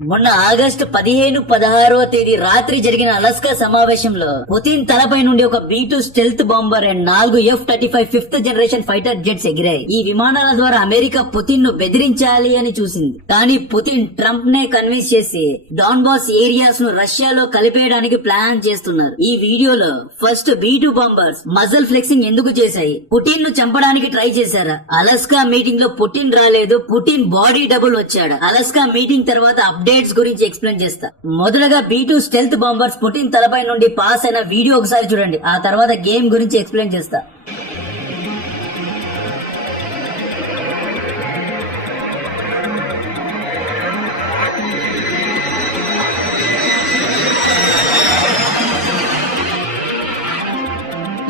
మొన్న ఆగస్టు పదిహేను పదహారవ తేదీ రాత్రి జరిగిన అలస్కా సమావేశంలో పుతిన్ తలపై నుండి ఒక B two stealth bomber and నాలుగు F thirty five fifth generation fighter jets ఎగిరాయి. ఈ విమానాల ద్వారా అమెరికా పుతిన్ను బెదిరించాలి అని చూసింది. కానీ పుతిన్ ట్రంప్ నే కన్విన్స్ చేసి డాన్బాస్ ఏరియాస్ను రష్యాలో కలిపేయడానికి ప్లాన్ చేస్తున్నారు. ఈ వీడియోలో first B two bombers muscle flexing ఎందుకు చేశాయి? పుటిన్ను చంపడానికి ట్రై చేశారా? అలస్కా మీటింగ్లో పుటిన్ రాలేదు పుటిన్ బాడీ డబుల్ వచ్చాడు. అలస్కా మీటింగ్ తర్వాత అప్డేట్స్ గురించి ఎక్స్ప్లెయిన్ చేస్తా. మొదటగా B two stealth bombers Putin తలపై నుండి పాస్ అయిన వీడియో ఒకసారి చూడండి. ఆ తర్వాత గేమ్ గురించి ఎక్స్ప్లెయిన్ చేస్తా.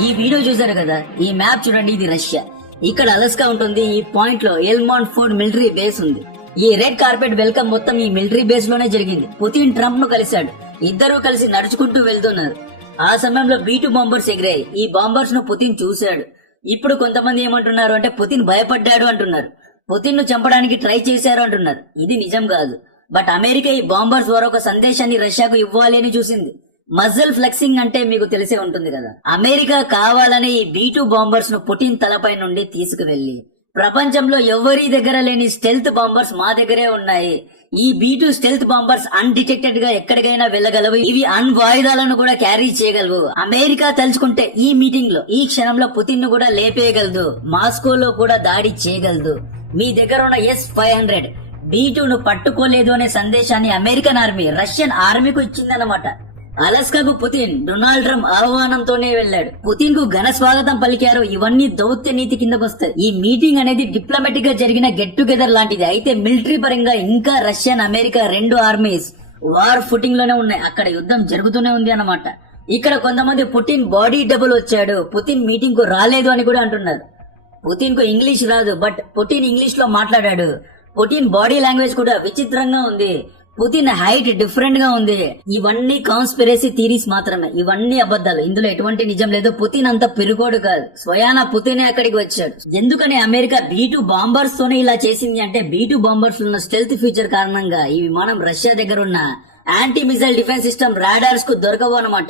ఈ వీడియో చూసారు కదా? ఈ మ్యాప్ చూడండి ఇది రష్యా. ఇక్కడ అలస్కా ఉంటుంది ఈ పాయింట్లో ఎల్మాంట్ ఫోర్డ్ మిలిటరీ బేస్ ఉంది. ఈ రెడ్ కార్పెట్ వెల్కమ్ మొత్తం ఈ మిలిటరీ బేస్లోనే జరిగింది. పుతిన్ ట్రంప్ను కలిశాడు. ఇద్దరూ కలిసి నడుచుకుంటూ వెళ్తున్నారు. ఆ సమయంలో బీటు బాంబర్స్ ఎగిరాయి. ఈ బాంబర్స్ను పుతిన్ చూశాడు. ఇప్పుడు కొంతమంది ఏమంటున్నారు అంటే పుతిన్ భయపడ్డాడు అంటున్నారు. పుతిన్ను చంపడానికి ట్రై చేశారు అంటున్నారు. ఇది నిజం కాదు. బట్ అమెరికా ఈ బాంబర్స్ ద్వారా ఒక సందేశాన్ని రష్యాకు ఇవ్వాలి అని చూసింది. మజల్ ఫ్లెక్సింగ్ అంటే మీకు తెలిసే ఉంటుంది కదా. అమెరికా కావాలని ఈ బీ టూ బాంబర్స్ను పుటిన్ తలపై నుండి తీసుకువెళ్ళి ప్రపంచంలో ఎవరి దగ్గర లేని స్టెల్త్ బాంబర్స్ మా దగ్గరే ఉన్నాయి. ఈ బీ టూ స్టెల్త్ బాంబర్స్ అన్డిటెక్టెడ్గా ఎక్కడికైనా వెళ్ళగలవు. ఇవి అన్ వాయిదాలను కూడా క్యారీ చేయగలవు. అమెరికా తలుచుకుంటే ఈ మీటింగ్లో ఈ క్షణంలో పుతిన్ను కూడా లేపేయగలదు. మాస్కోలో కూడా దాడి చేయగలదు. మీ దగ్గర ఉన్న S five hundred. B two ను పట్టుకోలేదు అనే సందేశాన్ని అమెరికన్ ఆర్మీ రష్యన్ ఆర్మీకు ఇచ్చిందన్నమాట. అలస్కాకు పుతిన్ డొనాల్డ్ ట్రంప్ ఆహ్వానంతోనే వెళ్ళాడు. పుతిన్కు ఘన స్వాగతం పలికారు ఇవన్నీ దౌత్య నీతి కిందకు వస్తాయి ఈ మీటింగ్ అనేది డిప్లొమాటిక్గా జరిగిన గెట్ టుగెదర్ లాంటిది. అయితే మిలిటరీ పరంగా ఇంకా రష్యన్ అమెరికా రెండు ఆర్మీస్ వార్ ఫుటింగ్లోనే ఉన్నాయి. అక్కడ యుద్ధం జరుగుతూనే ఉంది అన్నమాట. ఇక్కడ కొంతమంది పుతిన్ బాడీ డబుల్ వచ్చాడు. పుతిన్ మీటింగ్కు రాలేదు అని కూడా అంటున్నారు. పుతిన్కు ఇంగ్లీష్ రాదు బట్ పుతిన్ ఇంగ్లీష్లో మాట్లాడాడు. పుతిన్ బాడీ లాంగ్వేజ్ కూడా విచిత్రంగా ఉంది. పుతిన్ హైట్ డిఫరెంట్గా ఉంది. ఇవన్నీ కాన్స్పిరసీ థీరీస్ మాత్రమే. ఇవన్నీ అబద్ధాలు. ఇందులో ఎటువంటి నిజం లేదు. పుతిన్ అంత పెరుగోడు కాదు. స్వయాన పుతినే అక్కడికి వచ్చాడు. ఎందుకని అమెరికా బీ టూ బాంబర్స్ తోనే ఇలా చేసింది అంటే బీ టూ బాంబర్స్ ఉన్న స్టెల్త్ ఫ్యూచర్ కారణంగా ఈ విమానం రష్యా దగ్గర ఉన్న యాంటీ మిసైల్ డిఫెన్స్ సిస్టమ్ రాడార్స్కు దొరకవు అనమాట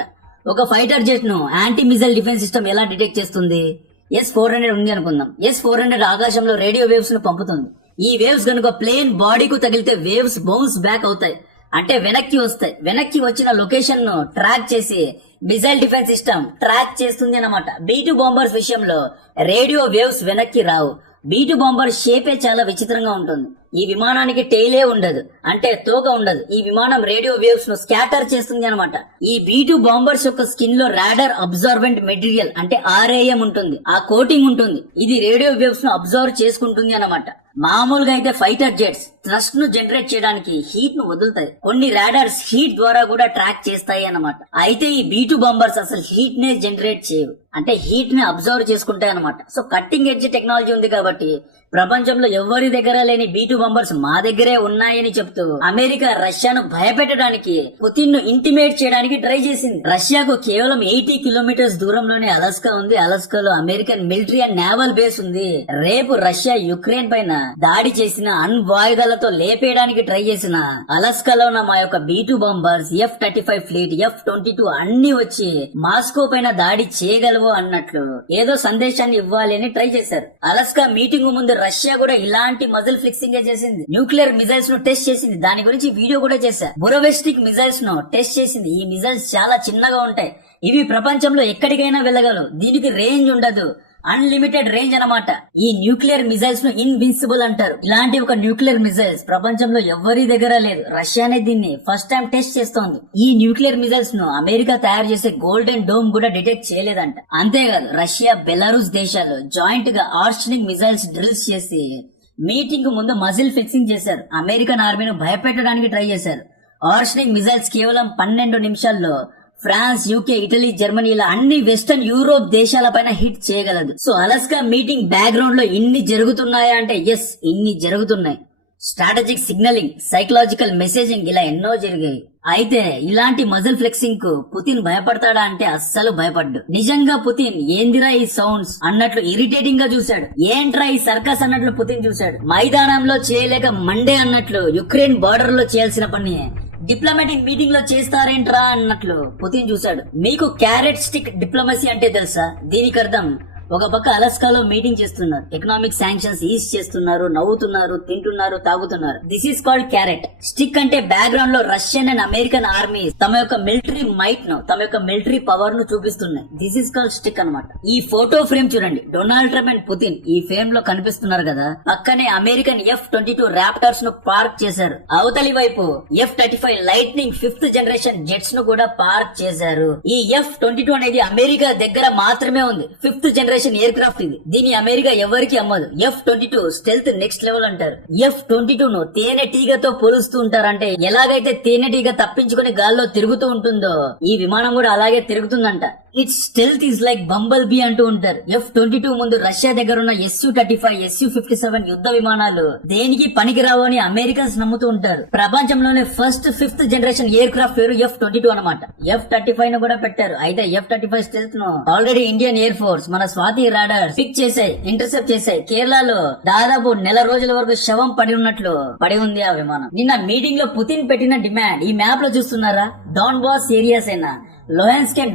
ఒక ఫైటర్ జెట్ను యాంటీ మిసైల్ డిఫెన్స్ సిస్టమ్ ఎలా డిటెక్ట్ చేస్తుంది? ఎస్ ఫోర్ హండ్రెడ్ ఉంది అనుకుందాం. ఎస్ ఫోర్ హండ్రెడ్ ఆకాశంలో రేడియో వేవ్స్ను పంపుతుంది. ఈ వేవ్స్ కనుక ప్లేన్ బాడీకు తగిలితే వేవ్స్ బౌన్స్ బ్యాక్ అవుతాయి. అంటే వెనక్కి వస్తాయి. వెనక్కి వచ్చిన లొకేషన్ను ట్రాక్ చేసి మిజైల్ డిఫెన్స్ సిస్టమ్ ట్రాక్ చేస్తుంది అనమాట బీటు బాంబర్స్ విషయంలో రేడియో వేవ్స్ వెనక్కి రావు. బీటు బాంబర్ షేపే చాలా విచిత్రంగా ఉంటుంది. ఈ విమానానికి టైలే ఉండదు. అంటే తోక ఉండదు. ఈ విమానం రేడియో వేవ్స్ను స్కాటర్ చేస్తుంది అనమాట ఈ బీ టూ బాంబర్స్ యొక్క స్కిన్లో రాడర్ అబ్జర్వెంట్ మెటీరియల్ అంటే ఆర్ఏఎం ఉంటుంది. ఆ కోటింగ్ ఉంటుంది. ఇది రేడియో వేవ్స్ను అబ్జర్వ్ చేసుకుంటుంది అనమాట మామూలుగా అయితే ఫైటర్ జెట్స్ థ్రస్ట్ను జనరేట్ చేయడానికి హీట్ను వదులుతాయి. కొన్ని రాడర్స్ హీట్ ద్వారా కూడా ట్రాక్ చేస్తాయి అన్నమాట. అయితే ఈ బీ టూ బాంబర్స్ అసలు హీట్ నే జనరేట్ చేయవు. అంటే హీట్ని అబ్జర్వ్ చేసుకుంటాయి అనమాట సో కట్టింగ్ ఎడ్జ్ టెక్నాలజీ ఉంది కాబట్టి ప్రపంచంలో ఎవరి దగ్గర లేని బీ టూ మా దగ్గరే ఉన్నాయని చెప్తూ అమెరికా రష్యాను భయపెట్టడానికి పుతిన్ను ఇంటిమేట్ చేయడానికి ట్రై చేసింది. రష్యాకు కేవలం ఎయిటీ కిలోమీటర్స్ దూరంలోనే అలస్కా ఉంది. అలస్కాలో American military and naval base ఉంది. రేపు రష్యా యుక్రెయిన్ పైన దాడి చేసిన అణ్వాయుధాలతో లేపేయడానికి ట్రై చేసిన అలస్కాలో ఉన్న మా యొక్క B two bombers F thirty five fleet F twenty two అన్ని వచ్చి మాస్కో పైన దాడి చేయగలవు అన్నట్లు ఏదో సందేశాన్ని ఇవ్వాలి అని ట్రై చేశారు. అలస్కా మీటింగ్ ముందు రష్యా కూడా ఇలాంటి మజిల్ ఫిక్సింగ్ చేసింది. న్యూక్లియర్ మిజైల్స్ను టెస్ట్ చేసింది. దాని గురించి వీడియో కూడా చేశా. బురోవెస్టిక్ మిజైల్స్ను టెస్ట్ చేసింది. ఈ మిజైల్స్ చాలా చిన్నగా ఉంటాయి. ఇవి ప్రపంచంలో ఎక్కడికైనా వెళ్ళగలవు. దీనికి రేంజ్ ఉండదు. అన్లిమిటెడ్ రేంజ్ అనమాట ఈ న్యూక్లియర్ మిజైల్స్ను ఇన్విన్సిబుల్ అంటారు. ఇలాంటి ఒక న్యూక్లియర్ మిజైల్స్ ప్రపంచంలో ఎవరి దగ్గర లేదు. రష్యానే దీన్ని ఫస్ట్ టైం టెస్ట్ చేస్తోంది. ఈ న్యూక్లియర్ మిజైల్స్ను అమెరికా తయారు చేసే గోల్డెన్ డోమ్ కూడా డిటెక్ట్ చేయలేదంట. అంతేకాదు రష్యా బెలారూస్ దేశాలు జాయింట్గా ఆర్షనిక్ మిజైల్స్ డ్రిల్స్ చేసి మీటింగ్ ముందు మజిల్ ఫిక్సింగ్ చేశారు. అమెరికన్ ఆర్మీని భయపెట్టడానికి ట్రై చేశారు. ఆర్షనిక్ మిజైల్స్ కేవలం పన్నెండు నిమిషాల్లో ఫ్రాన్స్ యూకే ఇటలీ జర్మనీ ఇలా అన్ని వెస్టర్న్ యూరోప్ దేశాలపైన హిట్ చేయగలదు. సో అలస్కా మీటింగ్ బ్యాక్గ్రౌండ్లో ఇన్ని జరుగుతున్నాయా అంటే ఎస్ ఇన్ని జరుగుతున్నాయి. స్ట్రాటజిక్ సిగ్నలింగ్ సైకలాజికల్ మెసేజింగ్ ఇలా ఎన్నో జరిగాయి. అయితే ఇలాంటి మజిల్ ఫ్లెక్సింగ్కు పుతిన్ భయపడతాడా అంటే అస్సలు భయపడ్డు. నిజంగా పుతిన్ ఏందిరా ఈ సౌండ్స్? అన్నట్లు ఇరిటేటింగ్గా చూశాడు. ఏంట్రా ఈ సర్కస్ అన్నట్లు పుతిన్ చూశాడు. మైదానంలో చేయలేక మండే అన్నట్లు యుక్రెయిన్ బార్డర్లో చేయాల్సిన పని. డిప్లొమాటిక్ మీటింగ్లో చేస్తారేంట్రా అన్నట్లు. పుతిన్ చూశాడు. మీకు క్యారెట్ స్టిక్ డిప్లొమసీ అంటే తెలుసా? దీనికి అర్థం ఒక పక్క అలస్కాలో మీటింగ్ చేస్తున్నారు. ఎకనామిక్ శాంక్షన్స్ ఈజ్ చేస్తున్నారు నవ్వుతున్నారు తింటున్నారు తాగుతున్నారు. This is called carrot stick అంటే బ్యాక్గ్రౌండ్లో రష్యన్ అండ్ అమెరికన్ ఆర్మీ తమ యొక్క మిలిటరీ మైట్ను తమ యొక్క మిలిటరీ పవర్ను చూపిస్తున్నాయి. దిస్ ఈస్ కాల్డ్ స్టిక్ అన్నమాట. ఈ ఫోటో ఫ్రేమ్ చూడండి. డొనాల్డ్ ట్రంప్ అండ్ పుతిన్ ఈ ఫ్రేమ్లో కనిపిస్తున్నారు కదా. పక్కనే అమెరికన్ ఎఫ్ ట్వంటీ టూ ర్యాప్టర్స్ను పార్క్ చేశారు. అవతలి వైపు F thirty five lightning fifth generation జెట్స్ను కూడా పార్క్ చేశారు. ఈ ఎఫ్ ట్వంటీ టూ అనేది అమెరికా దగ్గర మాత్రమే ఉంది. ఫిఫ్త్ జనరేషన్ ఎయిర్ క్రాఫ్ట్ ఇది. దీని అమెరికా ఎవరికి అమ్మదు. F twenty two stealth next level అంటారు. ఎఫ్ ట్వంటీ టూ ను తేనె టీగతో పోలుస్తూ ఉంటారంటే ఎలాగైతే తేనె టీగ తప్పించుకుని గాల్లో తిరుగుతూ ఉంటుందో ఈ విమానం కూడా అలాగే తిరుగుతుందంట. It's stealth is like bumble bee అంటూ ఉంటారు. ఎఫ్ ట్వంటీ టూ ముందు రష్యా దగ్గర ఉన్న SU thirty five SU fifty seven యుద్ధ విమానాలు దేనికి పనికిరావు అని అమెరికన్స్ నమ్ముతూ ఉంటారు. ప్రపంచంలోనే first fifth generation aircraft పేరు ఎఫ్ ట్వంటీ టూ అనమాట ఎఫ్ థర్టీ ఫైవ్ను కూడా పెట్టారు. అయితే ఎఫ్ థర్టీ ఫైవ్ స్టెల్త్ను ఆల్రెడీ ఇండియన్ ఎయిర్ ఫోర్స్ మన స్వాతి రాడర్ పిక్ చేశాయి ఇంటర్సెప్ట్ చేశాయి. కేరళలో దాదాపు నెల రోజుల వరకు శవం పడి ఉన్నట్లు పడి ఉంది ఆ విమానం. నిన్న మీటింగ్లో పుతిన్ పెట్టిన డిమాండ్ ఈ మ్యాప్లో చూస్తున్నారా? డాన్ బాస్ ఏరియాస్ అయినా లోయన్స్క్ అండ్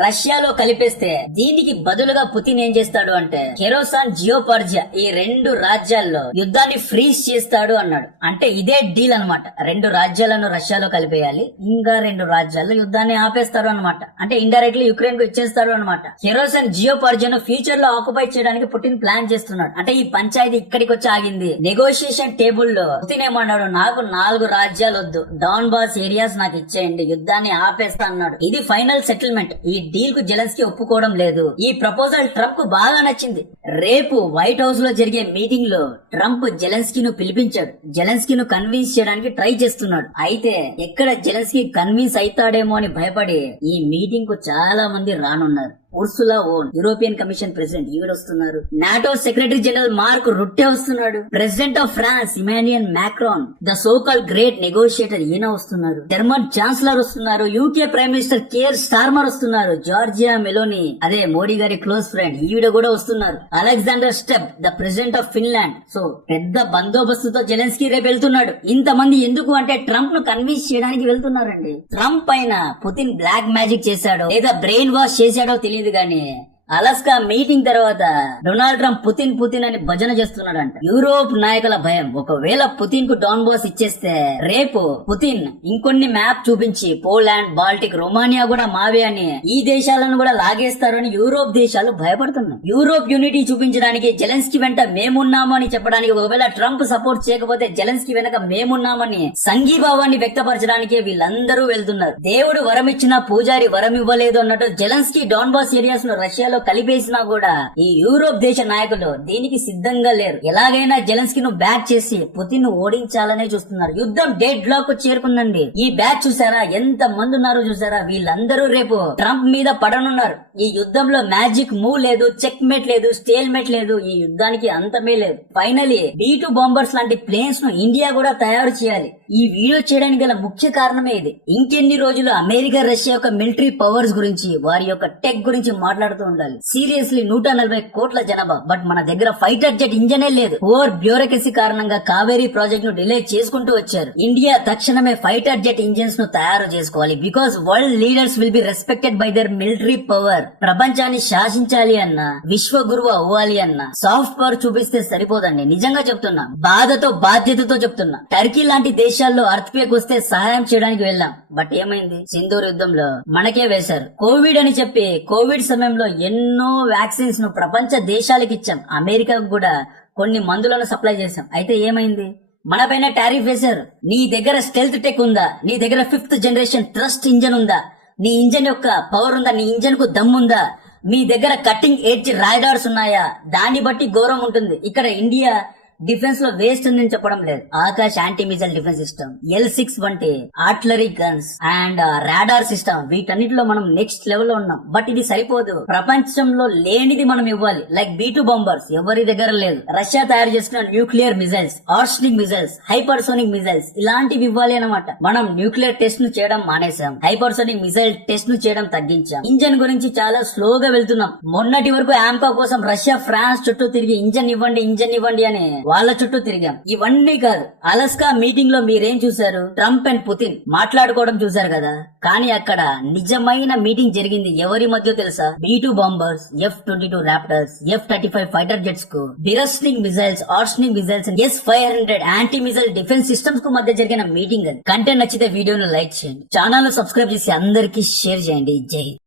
రష్యాలో కలిపేస్తే దీనికి బదులుగా పుతిన్ ఏం చేస్తాడు అంటే కెరోసాన్ జియోపార్జియా ఈ రెండు రాజ్యాల్లో యుద్ధాన్ని ఫ్రీజ్ చేస్తాడు అన్నాడు. అంటే ఇదే డీల్ అన్నమాట. రెండు రాజ్యాలను రష్యాలో కలిపేయాలి ఇంకా రెండు రాజ్యాల్లో యుద్ధాన్ని ఆపేస్తారు అన్నమాట. అంటే ఇండైరెక్ట్లీ యుక్రెయిన్కు ఇచ్చేస్తాడు అనమాట కెరోసాన్ జియోపార్జియాను ఫ్యూచర్లో ఆక్యుపై చేయడానికి పుటిన్ ప్లాన్ చేస్తున్నాడు. అంటే ఈ పంచాయతీ ఇక్కడికి వచ్చి ఆగింది. నెగోషియేషన్ టేబుల్లో పుతిన్ ఏమన్నాడు నాకు నాలుగు రాజ్యాలు వద్దు డాన్ బాస్ ఏరియాస్ నాకు ఇచ్చేయండి. యుద్ధాన్ని ఆపేస్తా అన్నాడు. ఇది ఫైనల్ సెటిల్మెంట్ ఈ డీల్కు జెలెన్స్కీ ఒప్పుకోవడం లేదు. ఈ ప్రపోజల్ ట్రంప్కు బాగా నచ్చింది. రేపు వైట్ హౌస్లో జరిగే మీటింగ్లో ట్రంప్ జెలెన్స్కీ ను పిలిపించాడు. జెలెన్స్కీ ను కన్విన్స్ చేయడానికి ట్రై చేస్తున్నాడు. అయితే ఎక్కడ జెలెన్స్కీ కన్విన్స్ అవుతాడేమో అని భయపడి ఈ మీటింగ్కు చాలా మంది రానున్నారు. Ursula von European commission president ఈవిడ వస్తున్నారు. NATO secretary general Mark Rutte వస్తున్నాడు. President of France Emmanuel Macron the so called great negotiator ఈయన వస్తున్నారు. జర్మన్ ఛాన్సలర్ వస్తున్నారు. UK prime minister Keir Starmer వస్తున్నారు. Giorgia Meloni. అదే మోడీ గారి క్లోజ్ ఫ్రెండ్. ఈవిడ కూడా వస్తున్నారు. Alexander Stubb the president of Finland. So పెద్ద బందోబస్తుతో జెలెన్స్కీ రేపు వెళ్తున్నాడు. ఇంతమంది ఎందుకు అంటే ట్రంప్ను కన్విన్స్ చేయడానికి వెళ్తున్నారండి. ట్రంప్ పైన పుతిన్ బ్లాక్ మ్యాజిక్ చేశాడో లేదా బ్రెయిన్ వాష్ చేశాడో తెలియదు కానీ అలస్కా మీటింగ్ తర్వాత డొనాల్డ్ ట్రంప్ పుతిన్ పుతిన్ అని భజన చేస్తున్నాడంట. యూరోప్ నాయకుల భయం. ఒకవేళ పుతిన్కు డాన్ బాస్ ఇచ్చేస్తే రేపు పుతిన్ ఇంకొన్ని మ్యాప్ చూపించి పోలాండ్ బాల్టిక్ రొమానియా కూడా మావే అని ఈ దేశాలను కూడా లాగేస్తారని యూరోప్ దేశాలు భయపడుతున్నాయి. యూరోప్ యూనిటీ చూపించడానికి జెలెన్స్కి వెంట మేమున్నాము అని చెప్పడానికి ఒకవేళ ట్రంప్ సపోర్ట్ చేయకపోతే జెలెన్స్కి వెనక మేమున్నామని సంఘీభావాన్ని వ్యక్తపరచడానికి వీళ్ళందరూ వెళ్తున్నారు. దేవుడు వరం ఇచ్చినా పూజారి వరం ఇవ్వలేదు అన్నట్టు జెలెన్స్కి డాన్ బాస్ ఏరియాస్ను రష్యాలో కలిపేసినా కూడా ఈ యూరోప్ దేశ నాయకులు దీనికి సిద్ధంగా లేరు. ఎలాగైనా జెలెన్స్కీ ను బ్యాక్ చేసి పుతిన్ను ఓడించాలనే చూస్తున్నారు. యుద్ధం డేట్ బ్లాక్కు చేరుకుందండి. ఈ బ్యాచ్ చూసారా? ఎంత మంది ఉన్నారో చూసారా? వీళ్ళందరూ రేపు ట్రంప్ మీద పడనున్నారు. ఈ యుద్ధంలో మ్యాజిక్ మూవ్ లేదు చెక్ మేట్ లేదు స్టేల్ మేట్ లేదు. ఈ యుద్ధానికి అంతమే లేదు. ఫైనలీ బీ టూ బాంబర్స్ లాంటి ప్లేన్స్ను ఇండియా కూడా తయారు చేయాలి. ఈ వీడియో చేయడానికి గల ముఖ్య కారణమే ఇది. ఇంకెన్ని రోజులు అమెరికా రష్యా యొక్క మిలిటరీ పవర్స్ గురించి వారి యొక్క టెక్ గురించి మాట్లాడుతూ ఉండాలి. సీరియస్లీ నూట నలభై కోట్ల జనాభా బట్ మన దగ్గర ఫైటర్ జెట్ ఇంజనే లేదు. ఓవర్ బ్యూరోక్రసీ కారణంగా కావేరీ ప్రాజెక్ట్ను డిలే చేసుకుంటూ వచ్చారు. ఇండియా తక్షణమే ఫైటర్ జెట్ ఇంజిన్స్ను తయారు చేసుకోవాలి. Because world leaders will be respected by their military power ప్రపంచాన్ని శాసించాలి అన్న విశ్వ గురువు అవ్వాలి అన్న సాఫ్ట్ పవర్ చూపిస్తే సరిపోదండి. నిజంగా చెప్తున్నా. బాధతో బాధ్యతతో చెప్తున్నా. టర్కీ లాంటి దేశాల్లో అర్త్ పేక్ వస్తే సహాయం చేయడానికి వెళ్ళాం. బట్ ఏమైంది? సింధూర్ యుద్ధంలో మనకే వేశారు. కోవిడ్ అని చెప్పి కోవిడ్ సమయంలో ఎన్నో వ్యాక్సిన్స్ను ప్రపంచ దేశాలకు ఇచ్చాం. అమెరికాకు కూడా కొన్ని మందులను సప్లై చేశాం. అయితే ఏమైంది? మన పైన టారిఫ్ వేశారు. నీ దగ్గర స్టెల్త్ టెక్ ఉందా? నీ దగ్గర ఫిఫ్త్ జనరేషన్ ట్రస్ట్ ఇంజన్ ఉందా? నీ ఇంజన్ యొక్క పవర్ ఉందా? నీ ఇంజన్కు దమ్ముందా మీ దగ్గర కట్టింగ్ ఎడ్జ్ రాయడార్స్ ఉన్నాయా? దాన్ని బట్టి గౌరవం ఉంటుంది. ఇక్కడ ఇండియా డిఫెన్స్లో వేస్ట్ ఉందని చెప్పడం లేదు. Akash anti missile defence system L six వంటి artillery guns and radar system వీటన్నిటిలో మనం నెక్స్ట్ లెవెల్లో ఉన్నాం. బట్ ఇది సరిపోదు. ప్రపంచంలో లేనిది మనం ఇవ్వాలి. లైక్ బీ టూ బాంబర్స్ ఎవరి దగ్గర లేదు. రష్యా తయారు చేసిన nuclear missiles Oreshnik missiles hypersonic missiles ఇలాంటివి ఇవ్వాలి అనమాట మనం న్యూక్లియర్ టెస్ట్ను చేయడం మానేసాం హైపర్సోనిక్ మిజైల్ టెస్ట్ను చేయడం తగ్గించాం. ఇంజన్ గురించి చాలా స్లోగా వెళ్తున్నాం. మొన్నటి వరకు యాంపా కోసం రష్యా ఫ్రాన్స్ చుట్టూ తిరిగి ఇంజన్ ఇవ్వండి ఇంజన్ ఇవ్వండి అని వాళ్ళ చుట్టూ తిరిగాం. ఇవన్నీ కాదు అలస్కా మీటింగ్లో మీరేం చూసారు ట్రంప్ అండ్ పుతిన్ మాట్లాడుకోవడం చూసారు కదా? కానీ అక్కడ నిజమైన మీటింగ్ జరిగింది ఎవరి మధ్య తెలుసా? B two bombers F twenty two raptors F thirty five fighter జెట్స్కు బిరస్నింగ్ missiles Oreshnik missiles S five hundred anti missile defence సిస్టమ్స్కు మధ్య జరిగిన మీటింగ్ అది. కంటెంట్ నచ్చితే వీడియోను లైక్ చేయండి. ఛానల్ సబ్స్క్రైబ్ చేసి అందరికీ షేర్ చేయండి. జై